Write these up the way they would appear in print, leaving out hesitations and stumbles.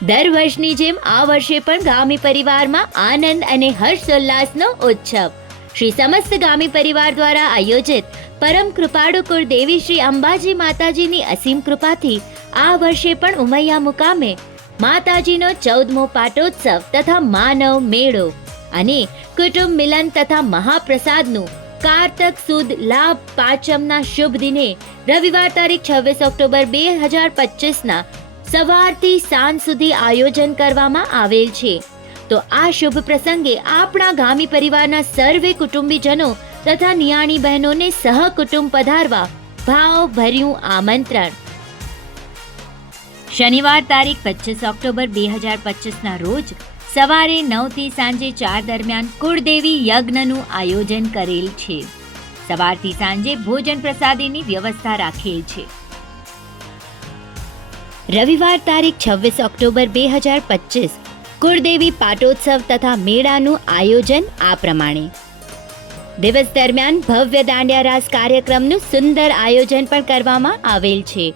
દર વર્ષની જેમ આ વર્ષે પણ ગામી પરિવારમાં આનંદ અને હર્ષોલ્લાસનો ઉત્સવ શ્રી સમસ્ત ગામી પરિવાર દ્વારા આયોજિત પરમ કૃપાળુ કુળદેવી શ્રી અંબાજી માતાજીની અસીમ કૃપાથી આ વર્ષે પણ ઉમૈયા મુકામે માતાજીનો 14મો પાટોત્સવ તથા માનવ મેળો અને કુટુંબ મિલન તથા મહાપ્રસાદનું કારતક સુદ લાભ પાંચમના શુભ દિને રવિવાર તારીખ 26 ઓક્ટોબર 2025ના સવારથી સાંજ સુધી આયોજન કરવામાં આવેલ છે. તો આ શુભ પ્રસંગે આપણા ગામી પરિવારના સર્વે કુટુંબીજનો તથા નિયાણી બહેનોને સહકુટુંબ પધારવા ભાવભર્યું આમંત્રણ. શનિવાર તારીખ 25 ઓક્ટોબર 2025ના રોજ સવારે 9 થી સાંજે 4 દરમિયાન કુળદેવી યજ્ઞનું આયોજન કરેલ છે. સવારથી સાંજે ભોજન પ્રસાદીની વ્યવસ્થા રાખેલ છે. રવિવાર તારીખ 26 ઓક્ટોબર 2025 કુળદેવી પાટોત્સવ તથા મેળાનું આયોજન આ પ્રમાણે. દિવસ દરમિયાન ભવ્ય દાંડિયા રાસ કાર્યક્રમનું સુંદર આયોજન પણ કરવામાં આવેલ છે.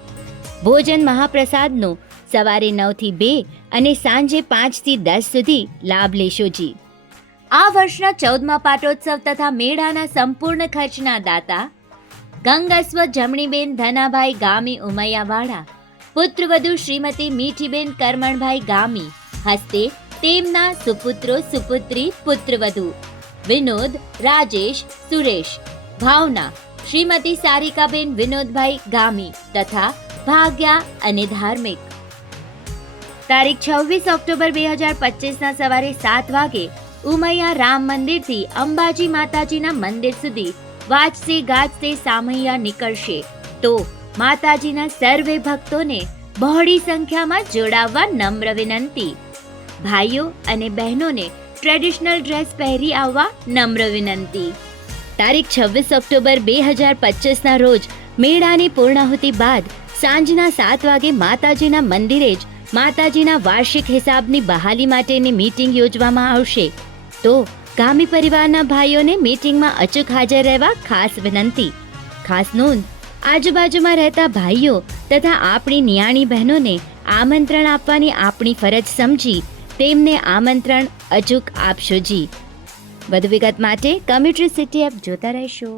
ભોજન મહાપ્રસાદનો સવારે 9 થી 2 અને સાંજે 5 થી 10 સુધી લાભ લેશોજી. આ વર્ષના 14મા પાટોત્સવ તથા મેળાના સંપૂર્ણ ખર્ચના દાતા ગંગસ્વ જમણીબેન ધનાભાઈ ગામી ઉમૈયાવાડા, પુત્રવધુ શ્રીમતી મીઠીબેન કરમણભાઈ ગામી હસ્તે તેમના સુપુત્રો સુપુત્રી પુત્રવધુ વિનોદ, રાજેશ, સુરેશ, ભાવના, શ્રીમતી સારિકાબેન વિનોદભાઈ ગામી તથા ભાગ્યા અને ધાર્મિક તારીખ 26 ઓક્ટોબર 2025ના સવારે 7 વાગે ઉમૈયા રામ મંદિરથી અંબાજી માતાજીના મંદિર સુધી વાજતે ગાજતે સામૈયા નીકળશે. તો માતાજીના સર્વે ભક્તોને બહોળી સંખ્યામાં જોડાવવા નમ્ર વિનંતી. ભાઈઓ અને બહેનોને ટ્રેડિશનલ ડ્રેસ પહેરી આવવા નમ્ર વિનંતી. તારીખ 26 ઓક્ટોબર 2025ના રોજ મેળાની પૂર્ણાહુતિ બાદ સાંજના 7 વાગે માતાજીના મંદિરે જ માતાજીના વાર્ષિક હિસાબની બહાલી માટેની મીટિંગ યોજવામાં આવશે. તો ગામી પરિવારના ભાઈઓને મીટિંગમાં અચૂક હાજર રહેવા ખાસ વિનંતી. ખાસ નોંધ, આજુબાજુમાં રહેતા ભાઈઓ તથા આપણી નિયાણી બહેનોને આમંત્રણ આપવાની આપણી ફરજ સમજી તેમને આમંત્રણ અચૂક આપશો જી. વધુ વિગત માટે કમ્યુટરી સિટી એપ જોતા રહેશો.